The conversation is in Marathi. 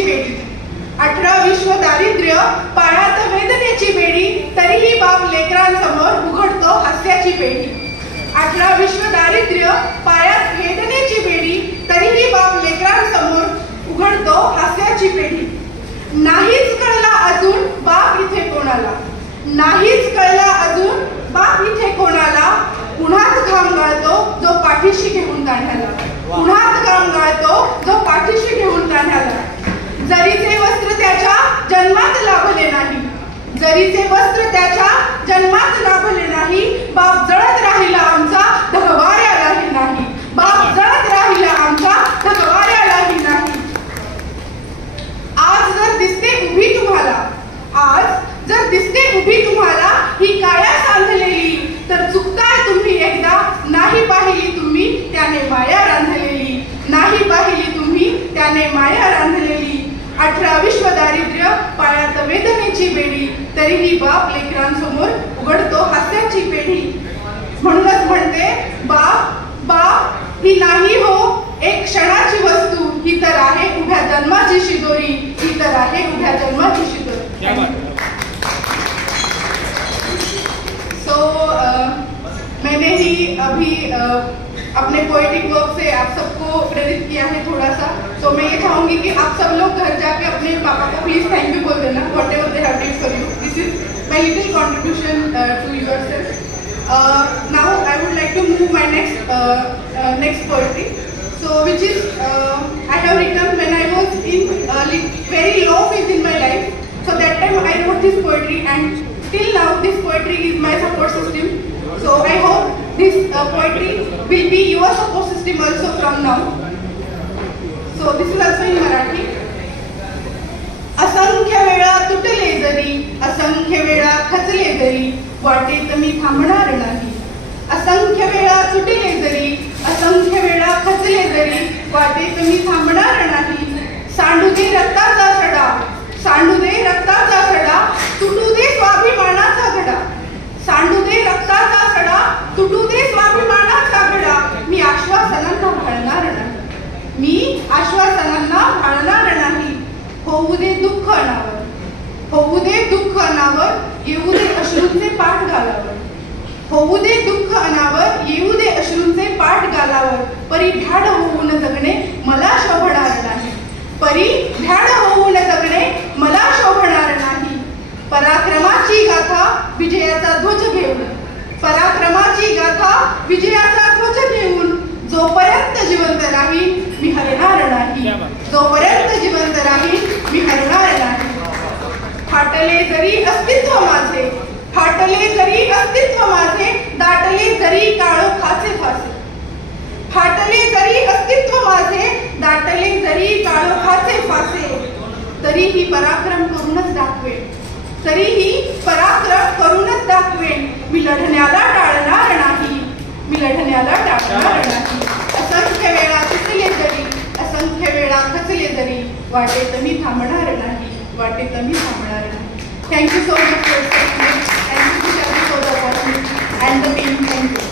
वेदनेची बेडी, 18 विश्व दारिद्र्य पायात वेदनेची बेडी, तरीही बाप लेकरांसमोर उघडतो हास्याची पेढी. 18 विश्व दारिद्र्य पायात वेदनेची बेडी, तरीही बाप लेकरांसमोर उघडतो हास्याची पेढी. नाहीच कळला अजून बाप इथे कोणाला, नाहीच कळला अजून बाप इथे कोणाला, पुन्हाच घाम गाळतो जो पाठीशी घेऊन काढायला, पुन्हाच घाम गाळतो जो पाठीशी घेऊन काढायला. जरीचे वस्त्र त्याच्या जन्मात लाभले नाही, जरीचे वस्त्र त्याच्या जन्मात लाभले नाही, बाप जळत राहिला आमचा धगवाऱ्यालाही नाही, बाप जळत राहिला आमचा धगवाऱ्यालाही नाही. आज जर दिसते उभी तुम्हाला, आज जर दिसते उभी तुम्हाला ही काया सांधलेली, तर चुकताय तुम्ही एकदा, नाही पाहिली तुम्ही त्याने माया रांधलेली, नाही पाहिली तुम्ही त्याने माया रांधलेली. 18 विश्व दारिद्र्य पायात वेदनेची बेडी, तरीही बाप लेकरांसमोर उघडतो हास्याची पेढी. म्हणूनच म्हणते बाप बाप ही नाही हो एक क्षणाची वस्तू, ही तर आहे उभ्या जन्माची शिदोरी, ही तर आहे उभ्या जन्माची शिदोरी. मैंने ही अभी अपने पोएटिक वर्क से आप सबको प्रेरित किया है थोड़ा सा, तो मैं ये चाहूंगी कि आप सब लोग घर जाके अपने पापा को प्लीज थैंक यू बोल देना, whatever they have did for you. This is my little contribution to yourself. Now I would like to move my next poetry, so which is I have written when I was in very low phase in my life. So that time I wrote this poetry, and till now this poetry is my support system. So I hope this poetry will be your support system also from now. So this is also in Marathi. असंख्य वेळा तुटले जरी, असंख्य वेळा खचले जरी, वाटेत मी थांबणार नाही. असंख्य वेळा तुटले जरी, असंख्य वेळा खचले जरी, वाटेत मी थांबणार नाही. सांडू दे रक्ताचा सडा, सांडू दे रक्ताचा सडा, तुटू दे स्वाभिमानाचा घडा. सांडू दे रक्ताचा सडा, तुटू दे स्वाभिमानाचा घडा. मी आश्वासनांना भाळणार नाही, मी आश्वासनांना भाळणार नाही. होऊ दे दुःख अनावर, होऊ दे दुःख अनावर, येऊ दे अश्रूंचे पाठ गालावर. होऊ दे दुःख अनावर, येऊ दे अश्रूंचे पाठ गालावर. परी भ्याड होऊन जगणे मला शोभणार नाही, परी भ्याड होऊन जगणे मला शोभणार नाही. पराक्रमाची गाथा विजयाचा ध्वज घेऊन, पराक्रमाची गाथा विजयाचा ध्वज घेऊन, जोपर्यंत जिवंत राहील मी हरणार नाही, जोपर्यंत जिवंत राहील मी हरणार नाही. फाटले जरी अस्तित्व माझे, फाटले जरी अस्तित्व माझे, दाटले जरी काळोखाचे फासे. फाटले जरी अस्तित्व माझे, दाटले जरी काळोखाचे फासे. तरीही पराक्रम करूनच दाखवेन, तरीही पराक्रम करूनच दाखवेन. मी लढण्याला टाळणार नाही, मी लढण्याला टाळणार नाही. असंख्य वेळा तुटले जरी, असंख्य वेळा खचले जरी, वाटेत मी थांबणार नाही, वाटेत मी थांबणार नाही. Thank you so much for the opportunity and the team. Thank you.